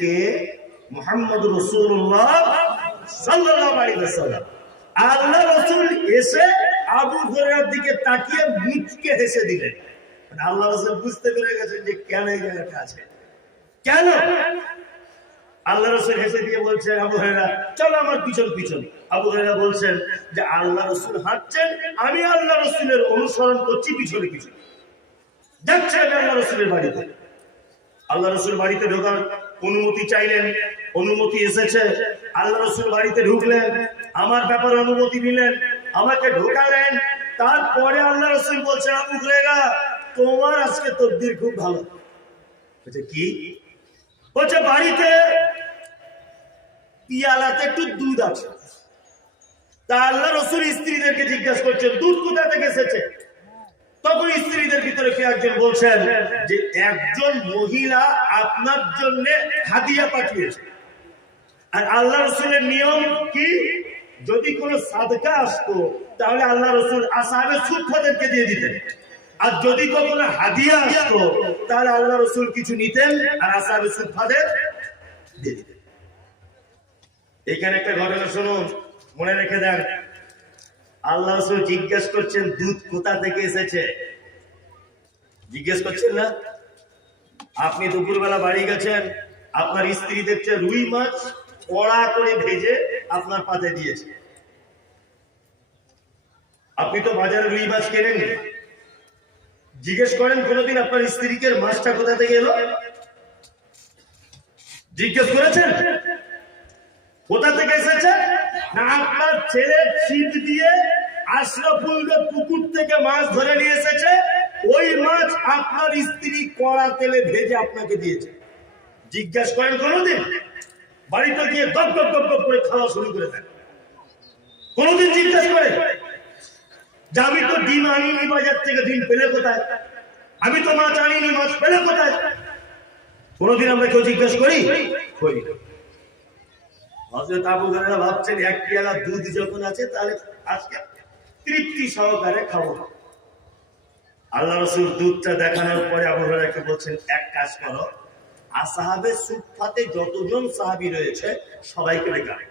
কে মুহাম্মদ রাসূলুল্লাহ সাল্লাল্লাহু আলাইহি ওয়াসাল্লাম। আল্লাহ রাসূল এসে আবু হুরায়রার দিকে তাকিয়ে মুচকে হেসে দিলেন। আল্লাহ রাসূল বুঝতে পেরে গেছেন যে কেন এই জায়গাটা আছে, কেন। আল্লাহ রাসূল হেসে দিয়ে বলছেন, আবু হুরায়রা চলো আমার পিছন পিছন। আবু হুরায়রা বলছেন যে আল্লাহ রাসূল হাঁটছেন, আমি আল্লাহ রাসূলের অনুসরণ করছি পিছনে পিছনে। যাচ্ছে আল্লাহ রাসূলের বাড়িতে। আল্লাহ রাসূল বাড়িতে ঢোকার অনুমতি চাইলেন, অনুমতি এসেছে। আল্লাহ রাসূল বাড়িতে ঢুকলেন, আমার ব্যাপারে অনুমতি নিলেন, আমাকে ঢোকালেন। তারপরে আল্লাহ রাসূল বলছেন, আবু হুরায়রা তোমার আজকে তকদির খুব ভালো। বলছে কি? বলছে বাড়িতে পিয়ালাতে একটু দুধ আছে। তা আল্লাহ রাসূল স্ত্রীদেরকে জিজ্ঞাসা করছেন দুধ কোথা থেকে এসেছে। তখন স্ত্রীদের ভিতরে কে একজন বলছেন যে একজন মহিলা আপনার জন্য হাদিয়া পাঠিয়েছে। আর আল্লাহ রাসূলের নিয়ম কি, যদি কোনো সাদকা আসতো তাহলে আল্লাহ রাসূল আসহাবে সুফফাদেরকে দিয়ে দিতেন, আর যদি কখনো হাদিয়া আসতো তাহলে আল্লাহ রাসূল কিছু নিতেন আর আসহাবে সুফফাদের দিয়ে দিতেন। এখানে একটা ঘটনা শুনুন, মনে রেখে দেন। আল্লাহ রাসূল জিজ্ঞেস করছেন দুধ কোথা থেকে এসেছে, জিজ্ঞেস করছেন না। আপনি দুপুরবেলা বাড়ি গেছেন, আপনার স্ত্রী দেখছে রুই মাছ কড়া করে ভেজে আপনার পাতে দিয়েছে। আপনি তো বাজারে রুই মাছ কেনেন, জিজ্ঞেস করেন কোনদিন আপনার স্ত্রীকে মাছটা কোথা থেকে এলো? জিজ্ঞেস করেছেন কোথা থেকে এসেছে? না আপনার ছেলে ছিপ দিয়ে আশরাফুলদের পুকুর থেকে মাছ ধরে নিয়ে এসেছে, ওই মাছ আপনার স্ত্রী কড়া তেলে ভেজে আপনাকে দিয়েছে। জিজ্ঞেস করেন কোনদিন? বাড়িতে গিয়ে গপ গপ গপ গপ করে খাওয়া শুরু করে দেন। কোনদিন জিজ্ঞেস করে যে আমি তো ডিম আনিনি বাজার থেকে, ডিম পেলে কোথায়? আমি তো মাছ আনিনি, মাছ পেলে কোথায়? কোনদিন আমরা কেউ জিজ্ঞেস করি? করি না। হযরত আবু হুরায়রা ভাবছেন এক পেয়ালা দুধ যখন আছে তাহলে আজকে তৃপ্তি সহকারে খাবো। আল্লাহ রাসূল দুধটা দেখানোর পরে আবু হুরায়রাকে বলছেন এক কাজ করো, আসহাবে সুফফাতে যতজন সাহাবী রয়েছে সবাইকে ডেকে আনো।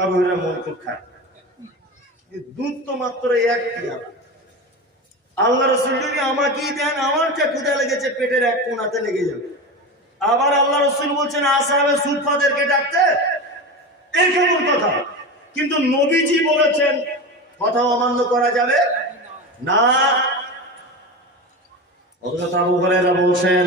আবু হুরায়রা মন খুব খারাপ, দুধ তো মাত্র এক পেয়ালা। আল্লাহ রাসূল যদি আমাকেই দেন, আমার যা ক্ষুধা লেগেছে পেটের এক কোণাতে লেগে যাবে। আবার আল্লাহ রাসূল বলছেন আসহাবে সুফফাদেরকে ডাকতে, এই কেমন কথা? কিন্তু নবীজি বলেছেন কথা অমান্য করা যাবে না। হযরত আবু হুরায়রা বলছেন